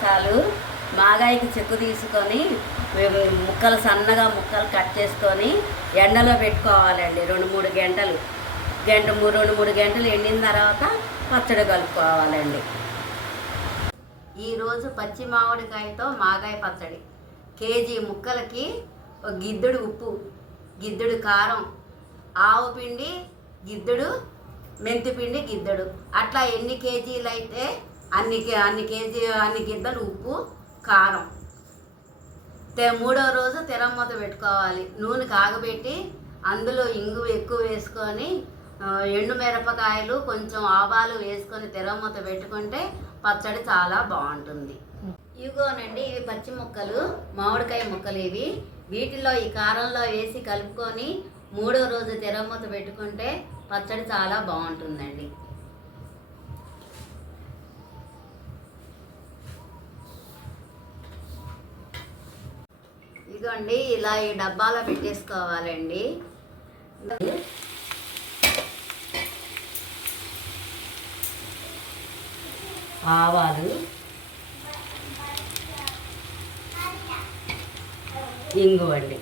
రసాలు మాగాయకి చెక్కు తీసుకొని ముక్కలు సన్నగా ముక్కలు కట్ చేసుకొని ఎండలో పెట్టుకోవాలండి 2-3 గంటలు. 2-3 గంటలు ఎండిన తర్వాత పచ్చడి కలుపుకోవాలండి. ఈరోజు పచ్చి మామిడికాయతో మాగాయ పచ్చడి. కేజీ ముక్కలకి ఒక గిద్దెడు ఉప్పు, గిద్దెడు కారం, ఆవు పిండి గిద్దెడు, మెంతిపిండి గిద్దెడు, అట్లా ఎన్ని కేజీలు అయితే అన్ని గిద్దెలు ఉప్పు, కారం. మూడో రోజు తెరమ్మత పెట్టుకోవాలి. నూనె కాగబెట్టి అందులో ఇంగు ఎక్కువ వేసుకొని ఎండు మిరపకాయలు కొంచెం ఆవాలు వేసుకొని తెరమ్మత పెట్టుకుంటే పచ్చడి చాలా బాగుంటుంది. ఇవిగోనండి, ఇవి పచ్చి ముక్కలు, మామిడికాయ ముక్కలు. ఇవి వీటిలో ఈ కారంలో వేసి కలుపుకొని మూడో రోజు తెరమ్మత పెట్టుకుంటే పచ్చడి చాలా బాగుంటుందండి. ఇదిగోండి, ఇలా ఈ డబ్బాలో పెట్టేసుకోవాలండి. ఆవాలు, ఇంగువ అండి.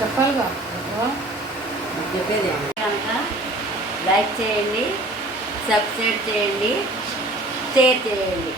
చెప్పాలిగా చెప్పేది కనుక లైక్ చేయండి, సబ్స్క్రైబ్ చేయండి, షేర్ చేయండి.